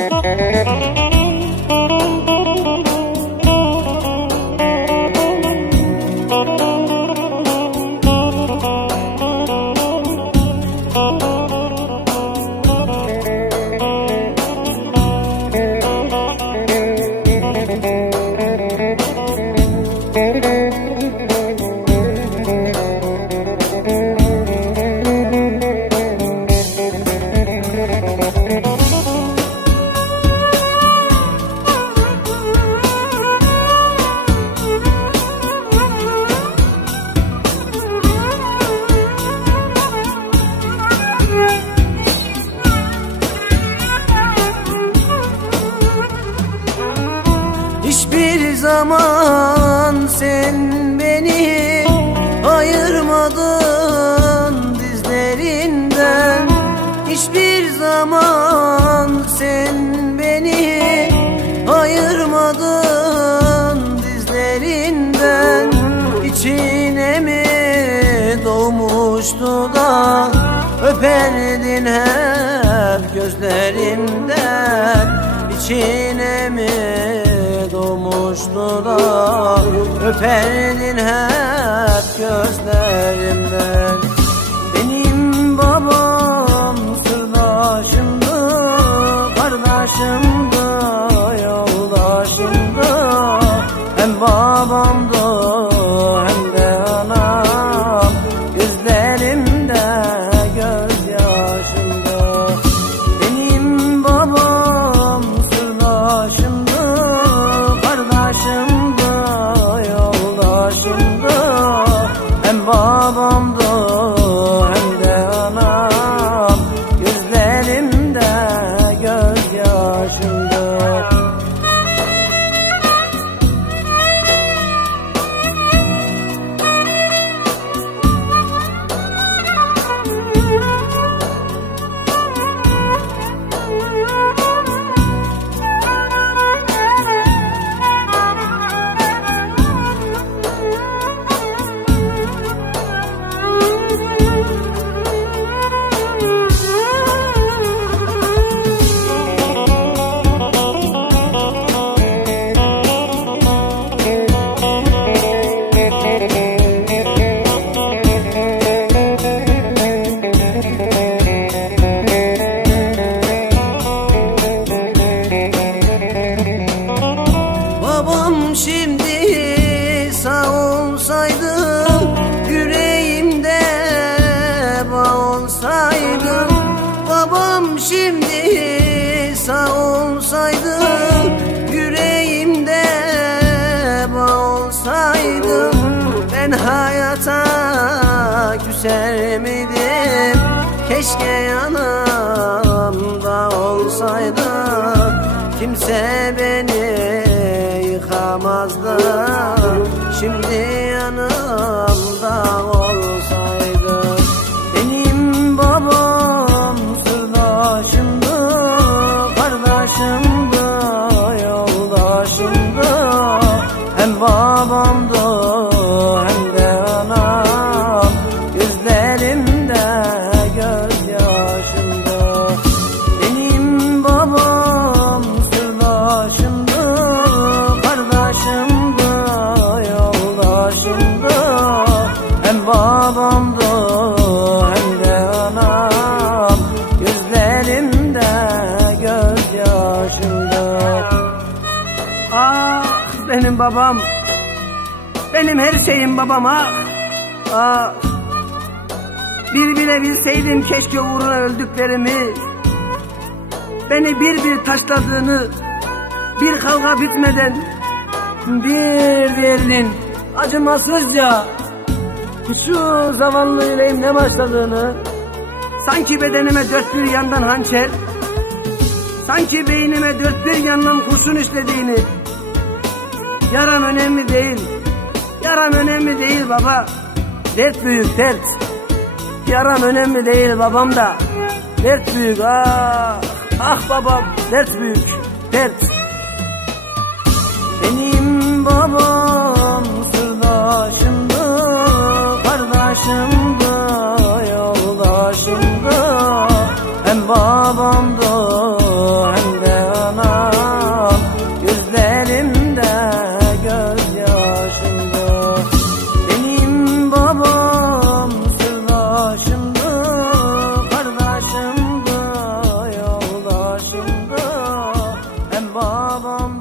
Hiçbir zaman sen beni ayırmadın dizlerinden. Hiçbir zaman sen beni ayırmadın dizlerinden. İçine mi doğmuştu da öperdin hep gözlerimden İçine mi da öperdin hep gözlerimden Benim babam sırdaşımdı, kardeşimdi, babam küser miydim Keşke yanımda olsaydı Kimse babam. Benim her şeyim babam ah Ah Bir bile bilseydim keşke uğruna öldüklerimi. Beni bir bir taşladığını Bir kavga bitmeden Bir diğerinin acımasızca Şu zavallı yüreğimle başladığını. Sanki bedenime dört bir yandan hançer Sanki beynime dört bir yandan kurşun işlediğini Yaram önemli değil. Yaram önemli değil baba. Dert büyük dert. Yaram önemli değil babam da. Dert büyük ah. Ah babam dert büyük dert. Benim babam of them